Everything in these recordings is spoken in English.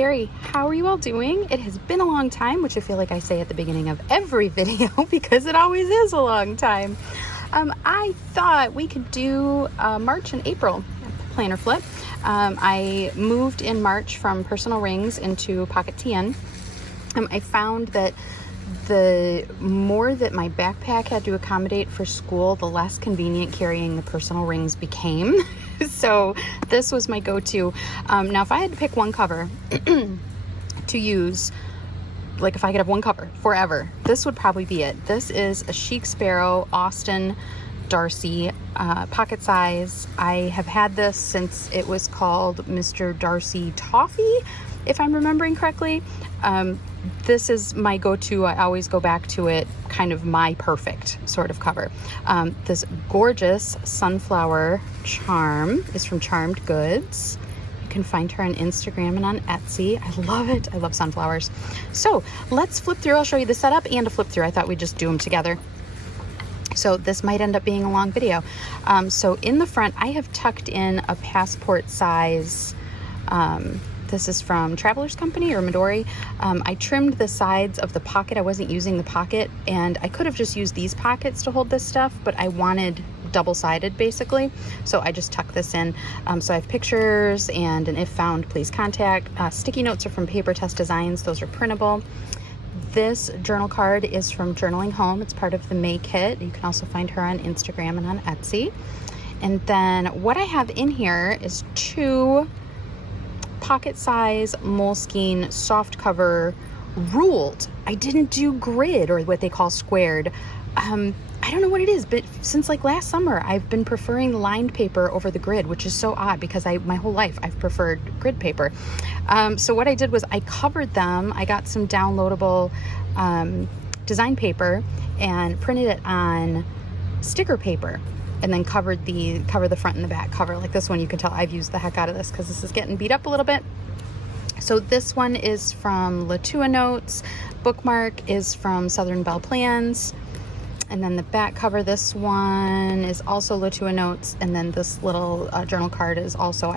Carrie. How are you all doing? It has been a long time, which I feel like I say at the beginning of every video because it always is a long time. I thought we could do March and April planner flip. I moved in March from personal rings into pocket TN. I found that the more that my backpack had to accommodate for school, the less convenient carrying the personal rings became. So this was my go-to. Now, if I had to pick one cover to use, like if I could have one cover forever, this would probably be it. This is a Chic Sparrow Austin Darcy pocket size. I have had this since it was called Mr. Darcy Toffee, if I'm remembering correctly. This is my go-to. I always go back to it, kind of my perfect sort of cover. This gorgeous sunflower charm is from CHARMEDGOODZ. You can find her on Instagram and on Etsy. I love it. I love sunflowers. So let's flip through. I'll show you the setup and a flip through. I thought we'd just do them together. So this might end up being a long video. So in the front, I have tucked in a passport size. This is from Traveler's Company or Midori. I trimmed the sides of the pocket. I wasn't using the pocket, and I could have just used these pockets to hold this stuff, but I wanted double-sided basically. So I just tucked this in. So I have pictures and an if found, please contact. Sticky notes are from PAPERTESDESIGNS. Those are printable. This journal card is from Journaling Home. It's part of the May kit. You can also find her on Instagram and on Etsy. And then what I have in here is two pocket size Moleskine soft cover ruled. I didn't do grid or what they call squared. I don't know what it is, but since like last summer, I've been preferring lined paper over the grid, which is so odd because my whole life I've preferred grid paper. So what I did was I covered them. I got some downloadable design paper and printed it on sticker paper, and then cover the front and the back cover. Like this one, you can tell I've used the heck out of this because this is getting beat up a little bit. So this one is from Latua Notes. Bookmark is from Southern Belle Plans. And then the back cover, this one is also Latua Notes. And then this little journal card is also,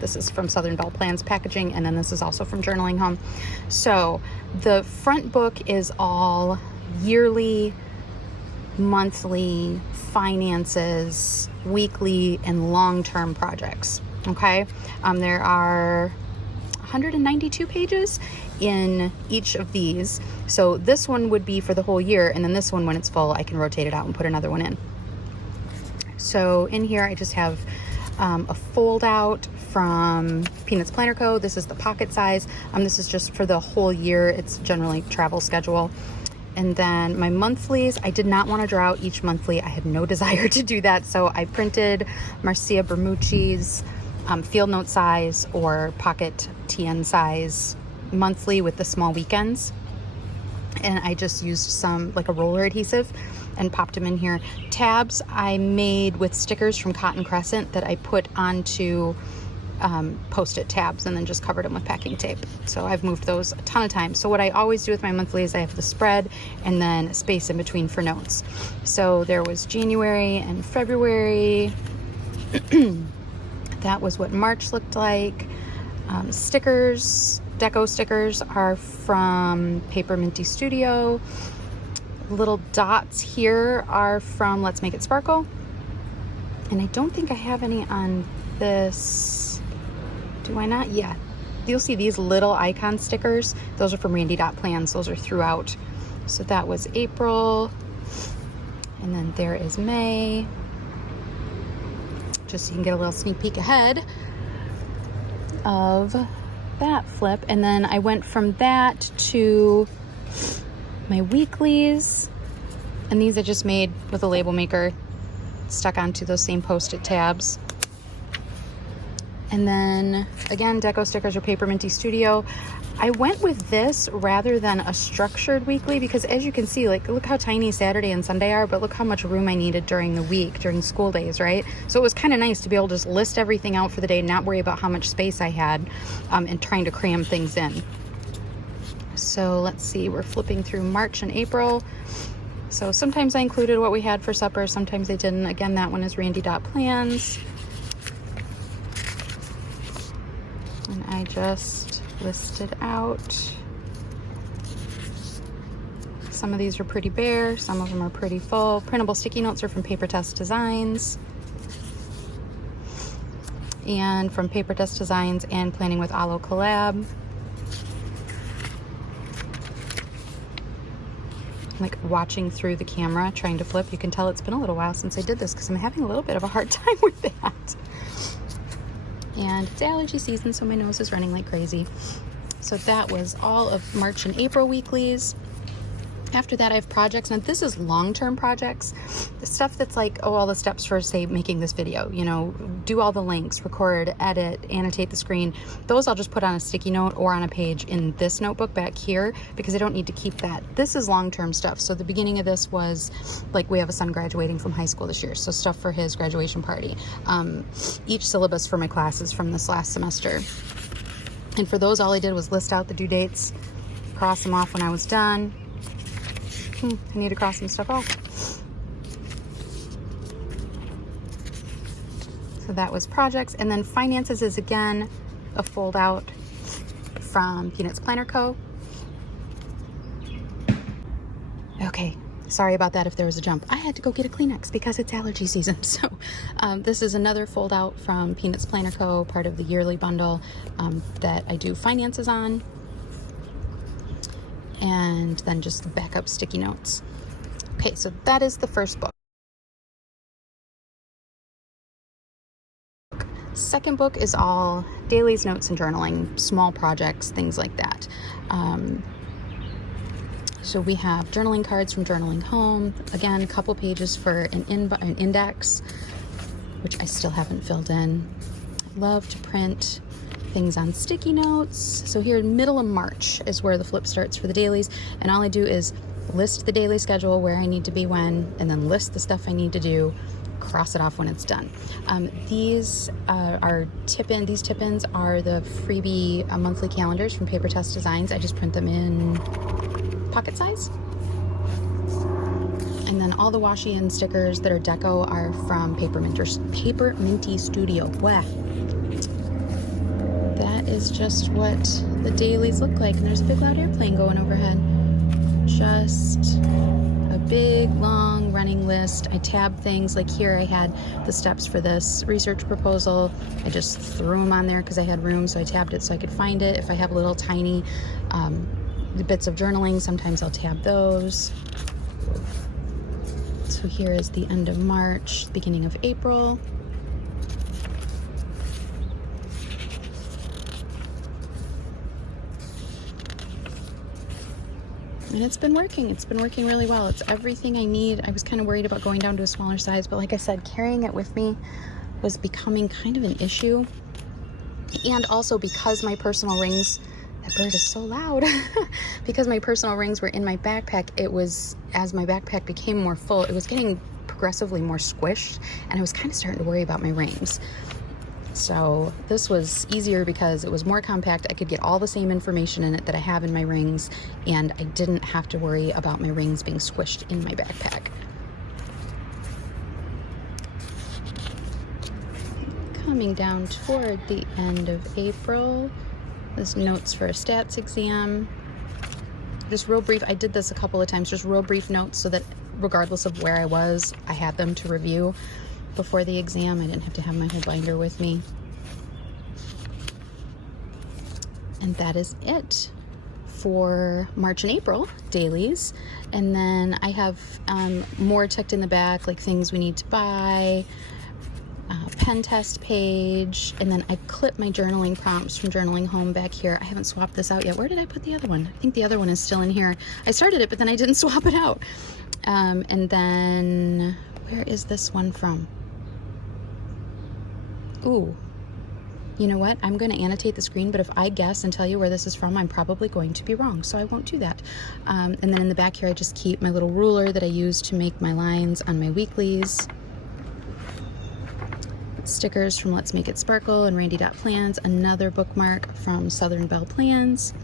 this is from Southern Belle Plans packaging, and then this is also from Journaling Home. So the front book is all yearly, monthly, finances, weekly, and long-term projects. Okay, there are 192 pages in each of these. So this one would be for the whole year, and then this one, when it's full, I can rotate it out and put another one in. So in here I just have a fold out from Peanuts Planner Co. This is the pocket size. This is just for the whole year. It's generally travel schedule. And then my monthlies, I did not want to draw out each monthly. I had no desire to do that. So I printed Marsiabramoucci's field note size or pocket TN size monthly with the small weekends. And I just used some, like a roller adhesive, and popped them in here. Tabs I made with stickers from Cotton Crescent that I put onto post-it tabs and then just covered them with packing tape. So I've moved those a ton of times. So what I always do with my monthly is I have the spread and then space in between for notes. So there was January and February. That was what March looked like. Stickers, deco stickers are from Paper Minty Studio. Little dots here are from Let's Make It Sparkle. And I don't think I have any on this. Do I not? Yeah. You'll see these little icon stickers. Those are from RANDIDOTPLANS. Those are throughout. So that was April. And then there is May. Just so you can get a little sneak peek ahead of that flip. And then I went from that to my weeklies. And these I just made with a label maker, stuck onto those same post-it tabs. And then again, deco stickers are Paper Minty Studio. I went with this rather than a structured weekly because, as you can see, like, look how tiny Saturday and Sunday are, but look how much room I needed during the week, during school days, right? So it was kind of nice to be able to just list everything out for the day and not worry about how much space I had and trying to cram things in. So let's see, we're flipping through March and April. So sometimes I included what we had for supper, sometimes I didn't. Again, that one is RANDIDOTPLANS. And I just listed out. Some of these are pretty bare, some of them are pretty full. Printable sticky notes are from PAPERTESDESIGNS. And from PAPERTESDESIGNS and Planning with COLLAB. Like watching through the camera, trying to flip. You can tell it's been a little while since I did this because I'm having a little bit of a hard time with that. And it's allergy season, so my nose is running like crazy. So that was all of March and April weeklies. After that, I have projects. Now, this is long-term projects. The stuff that's like, oh, all the steps for, say, making this video, you know, do all the links, record, edit, annotate the screen. Those I'll just put on a sticky note or on a page in this notebook back here because I don't need to keep that. This is long-term stuff. So the beginning of this was, like, we have a son graduating from high school this year, so stuff for his graduation party. Each syllabus for my classes from this last semester. And for those, all I did was list out the due dates, cross them off when I was done. I need to cross some stuff off. So that was projects. And then finances is again a fold out from Peanuts Planner Co. Okay, sorry about that if there was a jump. I had to go get a Kleenex because it's allergy season. So this is another fold out from Peanuts Planner Co., part of the yearly bundle that I do finances on. And then just the backup sticky notes. Okay, so that is the first book. Second book is all dailies, notes, and journaling, small projects, things like that. So we have journaling cards from Journaling Home. Again, a couple pages for an index, which I still haven't filled in. Love to print things on sticky notes. So here in middle of March is where the flip starts for the dailies, and all I do is list the daily schedule where I need to be when, and then list the stuff I need to do, cross it off when it's done. These are these tip-ins are the freebie monthly calendars from PAPERTESDESIGNS. I just print them in pocket size. And then all the washi-in stickers that are deco are from Paper Minty Studio. Blah. That is just what the dailies look like. And there's a big loud airplane going overhead. Just a big long running list. I tab things, like here I had the steps for this research proposal. I just threw them on there because I had room, so I tabbed it so I could find it. If I have little tiny bits of journaling, sometimes I'll tab those. So here is the end of March, beginning of April. And it's been working. It's been working really well. It's everything I need. I was kind of worried about going down to a smaller size, but like I said, carrying it with me was becoming kind of an issue. And also because my personal rings, that bird is so loud, because my personal rings were in my backpack, it was, as my backpack became more full, it was getting progressively more squished, and I was kind of starting to worry about my rings. So this was easier because it was more compact. I could get all the same information in it that I have in my rings, and I didn't have to worry about my rings being squished in my backpack. Coming down toward the end of April, this notes for a stats exam. Just real brief, I did this a couple of times, just real brief notes so that regardless of where I was, I had them to review before the exam. I didn't have to have my whole binder with me. And that is it for March and April dailies. And then I have more tucked in the back, like things we need to buy, pen test page, and then I clipped my journaling prompts from Journaling Home back here. I haven't swapped this out yet. Where did I put the other one? I think the other one is still in here. I started it, but then I didn't swap it out. And then where is this one from? Ooh, you know what? I'm going to annotate the screen, but if I guess and tell you where this is from, I'm probably going to be wrong, so I won't do that. And then in the back here, I just keep my little ruler that I use to make my lines on my weeklies. Stickers from Let's Make It Sparkle and Randy.Plans, another bookmark from Southern Belle Plans.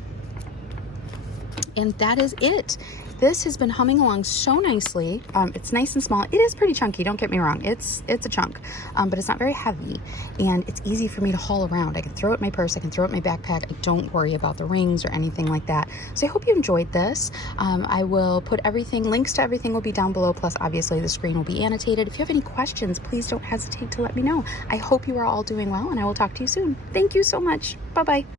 And that is it. This has been humming along so nicely. It's nice and small. It is pretty chunky, don't get me wrong. It's a chunk, but it's not very heavy, and it's easy for me to haul around. I can throw it in my purse, I can throw it in my backpack. I don't worry about the rings or anything like that. So I hope you enjoyed this. I will put everything, links to everything will be down below, plus obviously the screen will be annotated. If you have any questions, please don't hesitate to let me know. I hope you are all doing well, and I will talk to you soon. Thank you so much. Bye-bye.